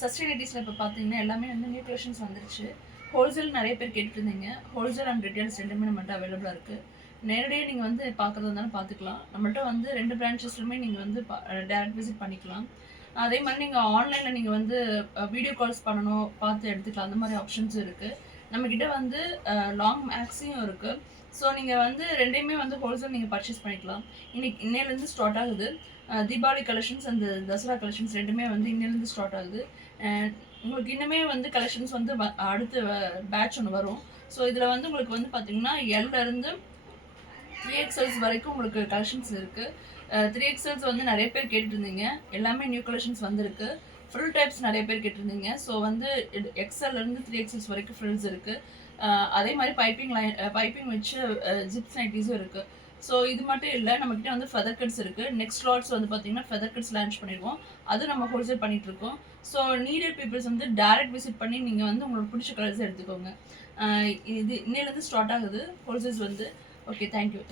சஸ்டைனிட்டிஸில் இப்போ பார்த்தீங்கன்னா எல்லாமே வந்து நியூ கலெக்ஷன்ஸ் வந்துருச்சு. ஹோல்சேல் நிறைய பேர் கேட்டுருந்தீங்க. ஹோல்சேல் அண்ட் ரிட்டெயில்ஸ் ரெண்டுமே நம்மள்ட்ட அவைலபிளாக இருக்குது. நேரடியாக நீங்கள் வந்து பார்க்குறதா இருந்தாலும் பார்த்துக்கலாம். நம்மள்ட்ட வந்து 2 பிரான்ச்சஸ்லுமே நீங்கள் வந்து டேரக்ட் விசிட் பண்ணிக்கலாம். அதே மாதிரி நீங்கள் ஆன்லைனில் நீங்கள் வந்து வீடியோ கால்ஸ் பண்ணணும், பார்த்து எடுத்துக்கலாம். அந்த மாதிரி ஆப்ஷன்ஸும் இருக்குது. நம்மக்கிட்ட வந்து லாங் மேக்ஸியும் இருக்குது. ஸோ நீங்கள் வந்து ரெண்டையுமே வந்து ஹோல்சேல் நீங்கள் பர்ச்சேஸ் பண்ணிக்கலாம். இன்னையிலேருந்து ஸ்டார்ட் ஆகுது. Deepavali collections and Dasara collections ரெண்டுமே வந்து இன்னிலேருந்து ஸ்டார்ட் ஆகுது. உங்களுக்கு இன்னுமே வந்து கலெக்ஷன்ஸ் வந்து அடுத்த பேட்ச் ஒன்று வரும். ஸோ இதில் வந்து உங்களுக்கு வந்து பார்த்தீங்கன்னா எல்லேருந்து 3XLs வரைக்கும் உங்களுக்கு கலெக்ஷன்ஸ் இருக்குது. 3XLs வந்து நிறைய பேர் கேட்டுருந்தீங்க. எல்லாமே நியூ கலெக்ஷன்ஸ் வந்திருக்கு. ஃப்ரில் டைப்ஸ் நிறைய பேர் கேட்டிருந்தீங்க. ஸோ வந்து XLலேருந்து 3XLs வரைக்கும் ஃப்ரில்ஸ் இருக்குது. அதே மாதிரி பைப்பிங் வச்சு ஜிப்ஸ் நைட்டிஸும் இருக்குது. ஸோ இது மட்டும் இல்லை, நம்மக்கிட்ட வந்து ஃபெதர் கட்ஸ் இருக்குது. நெக்ஸ்ட் லாட்ஸ் வந்து பார்த்தீங்கன்னா ஃபெதர் கட்ஸ் லான்ச் பண்ணிடுவோம். அது நம்ம ஹோல்சேல் பண்ணிகிட்ருக்கோம். ஸோ நீடட் பீப்புள்ஸ் வந்து டேரக்ட் விசிட் பண்ணி நீங்கள் வந்து உங்களுக்கு பிடிச்ச கலர்ஸ் எடுத்துக்கோங்க. இது இன்னிலேருந்து ஸ்டார்ட் ஆகுது ஹோல்சேல்ஸ் வந்து. Okay, thank you.